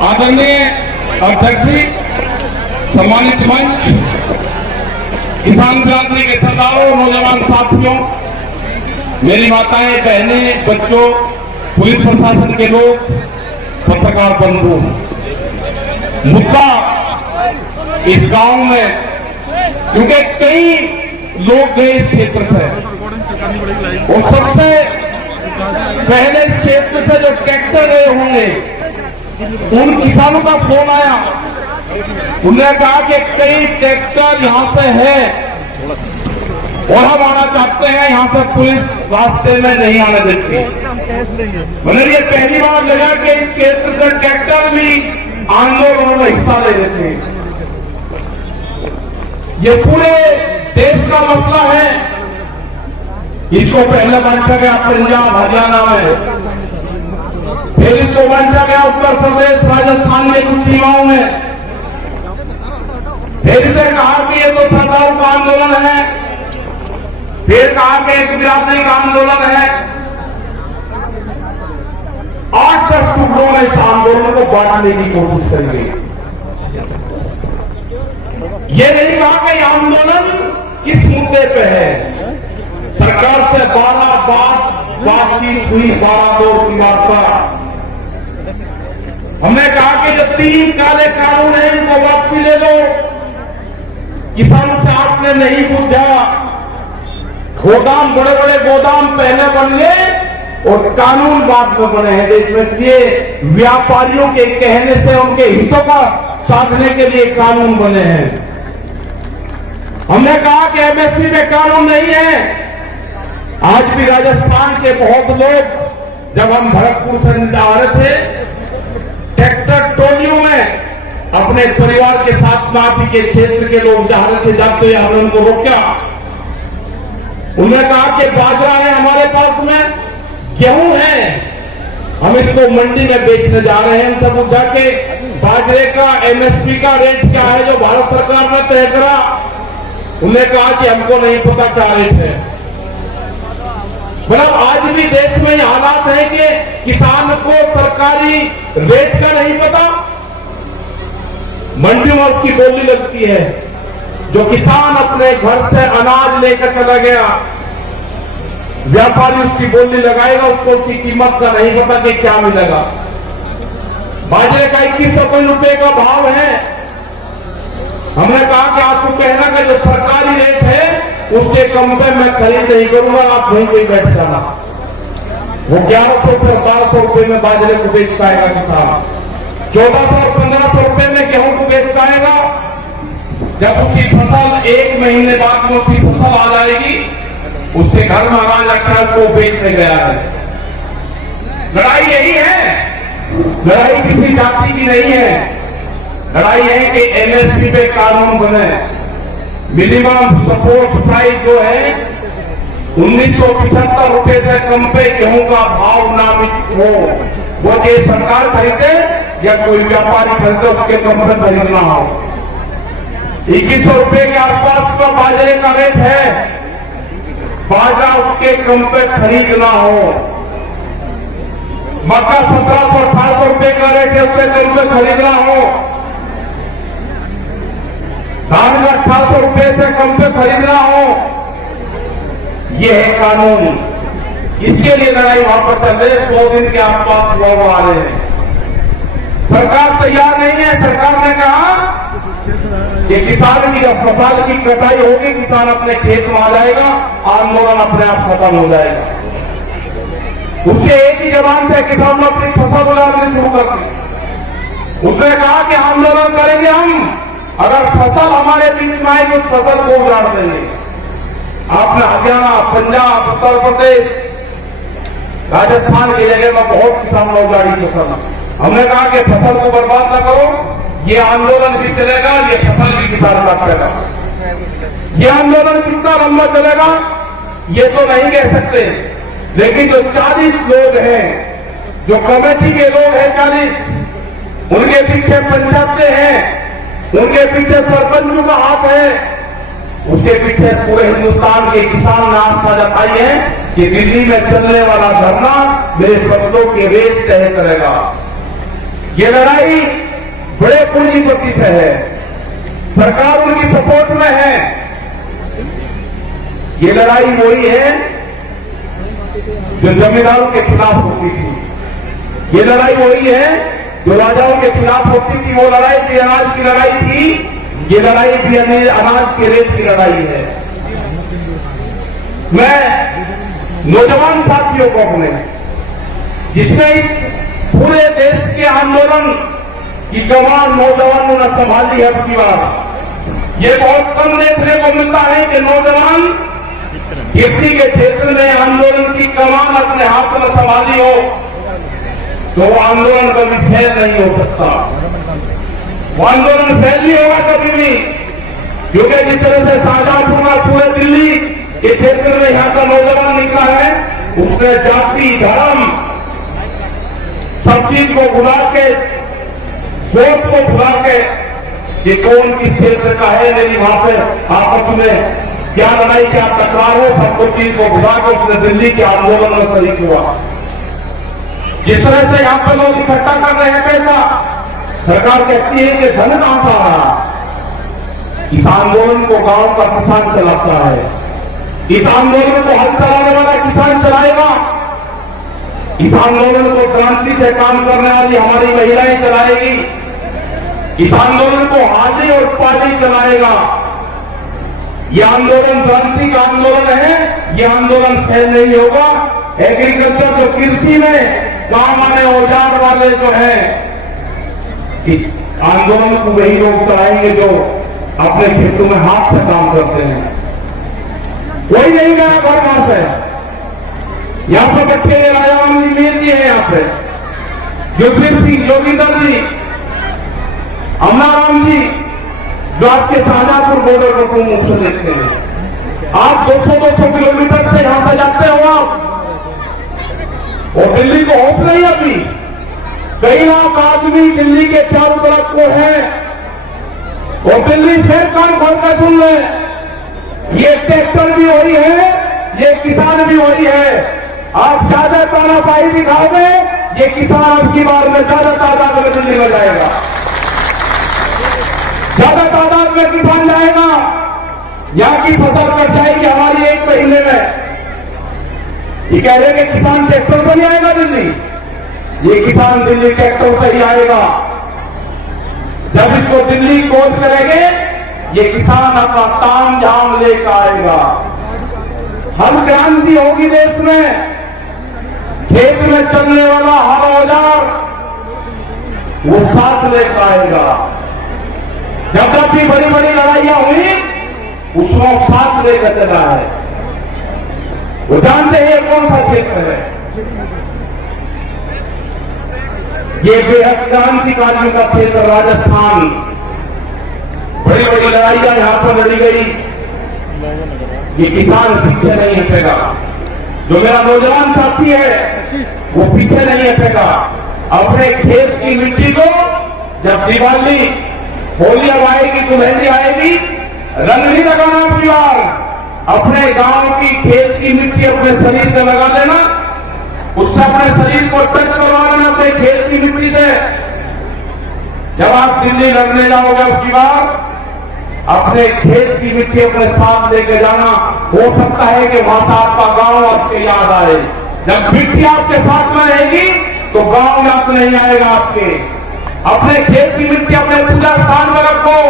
आदरणीय अध्यक्ष जी, सम्मानित मंच, किसान बिरादरी के सरदारों, नौजवान साथियों, मेरी माताएं, बहनें, बच्चों, पुलिस प्रशासन के लोग, पत्रकार बंधु, मुद्दा इस गांव में, क्योंकि कई लोग गए इस क्षेत्र से और सबसे पहले इस क्षेत्र से जो ट्रैक्टर गए होंगे उन किसानों का फोन आया। उन्होंने कहा कि कई ट्रैक्टर यहां से है और हम आना चाहते हैं, यहां से पुलिस रास्ते में नहीं आने देती। मतलब ये पहली बार लगा कि इस क्षेत्र से ट्रैक्टर भी आंदोलन में हिस्सा ले लेते हैं। ये पूरे देश का मसला है। इसको पहले बांटा गया पंजाब हरियाणा में, फिर इसको बांटा गया उत्तर प्रदेश राजस्थान में कुछ सीमाओं में, फिर से कहा कि ये तो सरकार का आंदोलन है, फिर कहा कि एक बिरादरी का आंदोलन है। 8-10 टुकड़ों में इस आंदोलन को बांटने की कोशिश करेंगे। ये नहीं कहा कि यह आंदोलन किस मुद्दे पे है। सरकार से 12 बार बातचीत हुई, 12 दौर की वार्ता। हमने कहा कि जो 3 काले कानून है इनको वापसी ले लो। किसानों से आपने नहीं पूछा। गोदाम, बड़े बड़े गोदाम पहले बन गए और कानून बाद में बने हैं देश में, इसलिए व्यापारियों के कहने से उनके हितों का साधने के लिए कानून बने हैं। हमने कहा कि एमएसपी में कानून नहीं है। आज भी राजस्थान के बहुत लोग, जब हम भरतपुर से आ रहे थे, ट्रैक्टर टोलियों में अपने परिवार के साथ माफी के क्षेत्र के लोग जा रहे थे, जाते हुए हमने उनको रोका। उन्होंने कहा कि बाजरा है हमारे पास में, गेहूं है, हम इसको मंडी में बेचने जा रहे हैं। उनसे पूछा कि बाजरे का एमएसपी का रेट क्या है जो भारत सरकार ने तय करा। उन्होंने कहा कि हमको नहीं पता क्या रेट है। मतलब आज भी देश में ये हालात है कि किसान को सरकारी रेट का नहीं पता, मंडी में उसकी बोली लगती है। जो किसान अपने घर से अनाज लेकर चला गया, व्यापारी उसकी बोली लगाएगा, उसको उसकी कीमत का नहीं पता कि क्या मिलेगा। बाजरे का 2100 रुपए का भाव है। हमने कहा कि आपको कहना कि जो सरकारी रेट है उससे कम पे मैं खरीद नहीं करूंगा, आप वहीं पे बैठ जाना। वो 1100 से 1200 रुपए में बाजरे को बेच पाएगा किसान, 1400 और 1500 रुपए में गेहूं को बेच पाएगा। जब उसकी फसल 1 महीने बाद में उसकी फसल आ जाएगी, उसके घर में अनाज रखा है, उसको बेचने गया है। लड़ाई यही है, लड़ाई किसी जाति की नहीं है। लड़ाई है कि एमएसपी पे कानून बने। मिनिमम सपोर्ट प्राइस जो है 1975 रुपए से कम पे गेहूं का भाव नामित हो। वो चाहे सरकार खरीदे या कोई व्यापारी खरीदे, उसके कम पे खरीदना हो। 2100 रुपए के आसपास का बाजरे का रेट है, बाजरा उसके कम पे खरीदना हो। मक्का 1700-1800 रुपए का रेट है, उससे कम पे खरीदना हो। धान 1800 रुपए से कम पे खरीदना हो। यह है कानून। इसके लिए लड़ाई वहां पर चल रही है। 100 दिन के आसपास लोग आ रहे हैं। सरकार तैयार नहीं है। सरकार ने कहा कि किसान की जब फसल की कटाई होगी, किसान अपने खेत में आ जाएगा, आंदोलन अपने आप खत्म हो जाएगा। उसके एक ही जबान से किसान ने अपनी फसल उड़ानी शुरू कर दी। उसने कहा कि आंदोलन करेंगे हम, अगर फसल हमारे बीच में आएगी उस फसल को उजाड़ देंगे। आपने हरियाणा, पंजाब, उत्तर प्रदेश, राजस्थान की जगह में बहुत किसान ने उजाड़ी फसल। हमने कहा कि फसल को बर्बाद न करो, ये आंदोलन भी चलेगा, ये फसल भी किसान काटेगा। ये आंदोलन कितना लंबा चलेगा ये तो नहीं कह सकते, लेकिन जो 40 लोग हैं, जो कमेटी के लोग हैं 40, उनके पीछे पंचायतें हैं, उनके पीछे सरपंचों का हाथ है, उसके पीछे पूरे हिंदुस्तान के किसान ने आस्था जताई है कि दिल्ली में चलने वाला धरना मेरे फसलों के रेट तय करेगा। ये लड़ाई बड़े पूंजीपति से है, सरकार उनकी सपोर्ट में है। ये लड़ाई वही है जो जमींदारों के खिलाफ होती थी, ये लड़ाई वही है जो राजाओं के खिलाफ होती थी। वो लड़ाई भी अनाज की लड़ाई थी, ये लड़ाई भी अनाज के रेट की लड़ाई है। मैं नौजवान साथियों को अपने, जिसने इस पूरे देश के आंदोलन की कमान नौजवानों ने संभाली है, अब की बात ये बहुत कम देखने को मिलता है कि नौजवान किसी के क्षेत्र में आंदोलन की कमान अपने हाथ में संभाली हो तो वो आंदोलन कभी फेल नहीं हो सकता। वो आंदोलन फेल नहीं होगा कभी भी, क्योंकि जिस तरह से शाहजहांपुर और पूरे दिल्ली के क्षेत्र में यहां का नौजवान निकला है, उसने जाति धर्म सब चीज को भुला के, वोट को भुला के, कि कौन किस क्षेत्र का है, मेरी वहां पर आपस में क्या लड़ाई क्या टकरार हो, सब कुछ चीज को भुला के उसने दिल्ली के आंदोलन में शरीक हुआ। जिस तरह से यहां पर लोग इकट्ठा कर रहे हैं पैसा, सरकार कहती है कि धन कहां से आ रहा। इस आंदोलन को गांव का किसान चलाता है, इस आंदोलन को हल चलाने वाला किसान चलाएगा, इस आंदोलन को क्रांति से काम करने वाली हमारी महिलाएं चलाएगी, इस आंदोलन को हाजी और पाजी चलाएगा। ये आंदोलन क्रांति का आंदोलन है, ये आंदोलन फेल नहीं होगा। एग्रीकल्चर जो कृषि में काम आने औजार वाले जो है, इस आंदोलन को वही लोग चलाएंगे जो अपने खेतों में हाथ से काम करते हैं। कोई नहीं गया घर वहां से, यहां पर बच्चे राजाराम जी मेल जी है, यहाँ पे युद्धवीर सिंह, जोगिंदर जी, अमनाराम जी, जो आपके शाहजहांपुर बॉर्डर को तुम मुख से देखते हैं। आप 200-200 किलोमीटर से यहां से जाते हो आप, और दिल्ली को होश नहीं अभी। कई लाख आदमी दिल्ली के चारों तरफ को है, और दिल्ली फिर कान खोल कर सुन ले, ये ट्रैक्टर भी वही है, ये किसान भी वही है। आप ज्यादा तानाशाही दिखाओगे, ये किसान अब की बार में ज्यादा तादाद में दिल्ली में जाएगा, ज्यादा तादाद में किसान जाएगा। यहाँ की फसल कट जाएगी हमारी 1 महीने में। ये कह रहे कि किसान ट्रैक्टर से नहीं आएगा दिल्ली, ये किसान दिल्ली ट्रैक्टर से ही आएगा। जब इसको दिल्ली कोच करेंगे, ये किसान अपना ताम झाम लेकर आएगा। हर क्रांति होगी देश में, खेत में चलने वाला हर औजार वो साथ लेकर आएगा। जब जब भी बड़ी बड़ी लड़ाइयां हुई, उसमें साथ लेकर चला है। वो जानते हैं कौन सा क्षेत्र है, ये बेहद क्रांतिकारियों का क्षेत्र राजस्थान। बड़ी बड़ी लड़ाइयां यहां पर लड़ी गई, ये किसान पीछे नहीं हटेगा। जो मेरा नौजवान साथी है वो पीछे नहीं हटेगा। अपने खेत की मिट्टी को जब दिवाली होली अब आएगी, दुल्हन आएगी, रंग नहीं लगाना अपनी बार, अपने गांव की खेत की मिट्टी अपने शरीर पे लगा देना, उससे अपने शरीर को टच करवा देना अपने खेत की मिट्टी से। जब आप दिल्ली लड़ने जाओगे अब की बार, अपने खेत की मिट्टी अपने साथ लेके जाना। हो सकता है कि वहां से आपका गांव आपके याद आए। जब मिट्टी आपके साथ में रहेगी तो गांव याद नहीं आएगा आपके। अपने खेत की मिट्टी अपने पूजा स्थान में रखो।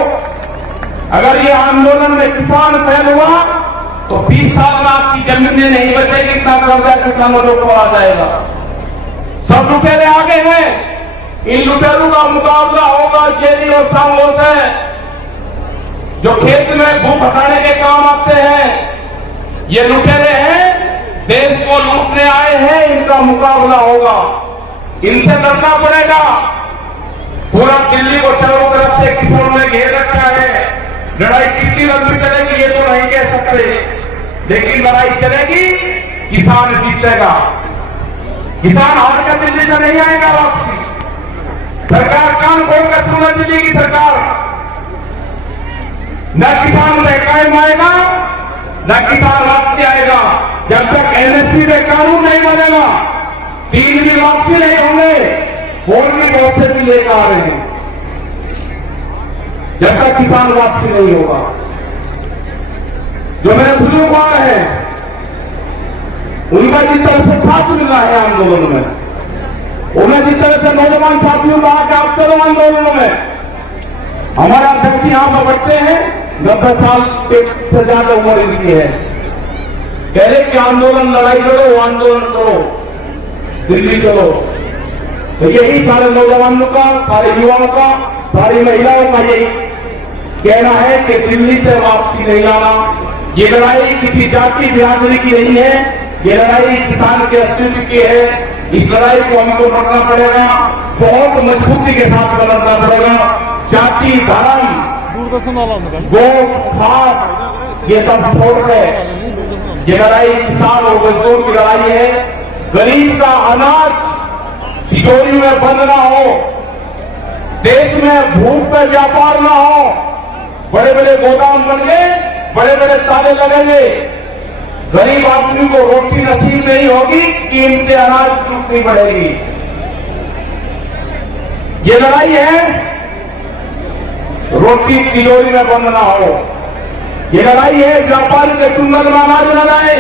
अगर ये आंदोलन में किसान फेल हुआ तो 20 साल में आपकी जमीनें नहीं बचेगी, इतना कर्जा किसानों को आ जाएगा। सब लुटेरे आगे हैं, इन लुटेरों का मुकाबला होगा जेरी और सांगों से, जो खेत में भूख हटाने के काम आते हैं। ये लुटेरे हैं, देश को लूटने आए हैं, इनका मुकाबला होगा, इनसे लड़ना पड़ेगा। पूरा दिल्ली को चारों तरफ से किसानों ने घेर रखा है। लड़ाई कितनी लंबी चलेगी ये तो नहीं कह सकते, लेकिन लड़ाई चलेगी, किसान जीतेगा। किसान हार कर दिल्ली से नहीं आएगा वापसी। सरकार कान खोल कर सुनना, दिल्ली की सरकार न किसान कायम आएगा न किसान वापसी आएगा। जब तक एनएसपी में कानून नहीं बनेगा, 3 दिन वापसी नहीं होंगे, और भी बहुत से भी लेकर आ रहे हैं। जब तक किसान वापसी नहीं होगा, जो मेरे बुजुर्ग है उनका जिस तरह से साथ मिल रहा है आंदोलन में, उन्हें जिस तरह से नौजवान साथियों कहा कि आप चलो आंदोलन में, हमारे अध्यक्ष यहां पर बैठते हैं 90 साल से ज्यादा उम्र इनकी है, कह रहे कि आंदोलन लड़ाई करो, आंदोलन करो, दिल्ली चलो। तो यही सारे नौजवानों का, सारे युवाओं का, सारी महिलाओं का यही कहना है कि दिल्ली से वापसी नहीं आना। ये लड़ाई किसी जाति बिरादरी की नहीं है, ये लड़ाई किसान के अस्तित्व की है। इस लड़ाई को हमको लड़ना पड़ेगा, बहुत मजबूती के साथ लड़ना पड़ेगा। जाति, धर्म, गो, खाद ये सब छोड़कर ये लड़ाई किसान और मजदूर की लड़ाई है। गरीब का अनाज तिजोरी में बंद ना हो, देश में भूख पे व्यापार ना हो, बड़े बड़े गोदाम बन गए, बड़े बड़े ताले लगेंगे, गरीब आदमी को रोटी नसीब नहीं होगी, कीमतें अनाज की उतनी बढ़ेगी। ये लड़ाई है रोटी तिजोरी में बंद ना हो, ये लड़ाई है व्यापारी के चुंगल में अनाज न लाए,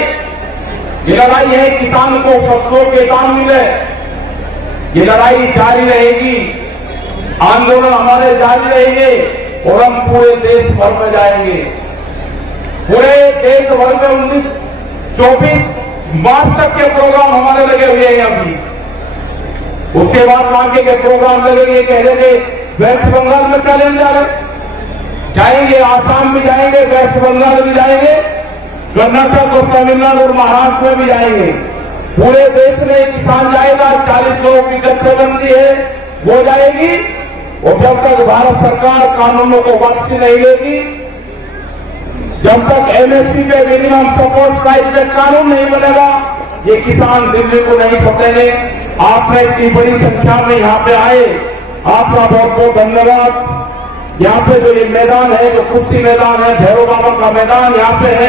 ये लड़ाई है किसान को फसलों के दाम मिले। ये लड़ाई जारी रहेगी, आंदोलन हमारे जारी रहेंगे और हम पूरे देश भर में जाएंगे। पूरे देश भर में 24 मार्च तक के प्रोग्राम हमारे लगे हुए हैं अभी। उसके बाद आगे के प्रोग्राम लगेंगे, कह रहे वेस्ट बंगाल में चैलेंजर जाएंगे, आसाम में जाएंगे, वेस्ट बंगाल में जाएंगे, कर्नाटक और तमिलनाडु और महाराष्ट्र में भी जाएंगे। पूरे देश में किसान जाएगा, 40 लोगों की जत्थेबंदी है वो जाएगी। और जब तक भारत सरकार कानूनों को वापसी नहीं लेगी, जब तक एमएसपी पे मिनिमम सपोर्ट प्राइस पे कानून नहीं बनेगा, ये किसान दिल्ली को नहीं छोड़ेंगे। आपने इतनी बड़ी संख्या में यहाँ पे आए, आपका बहुत बहुत धन्यवाद। यहाँ पे जो ये मैदान है, जो कुश्ती मैदान है, भैरव बाबा का मैदान यहाँ पे है,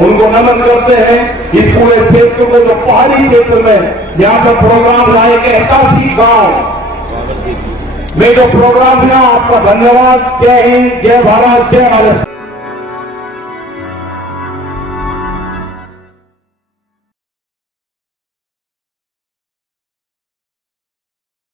उनको नमन करते हैं। इस पूरे क्षेत्र को, जो पहाड़ी क्षेत्र में यहाँ पे प्रोग्राम लाए के 81 गांव में जो प्रोग्राम था, आपका धन्यवाद। जय हिंद, जय भारत, जय महाराष्ट्र।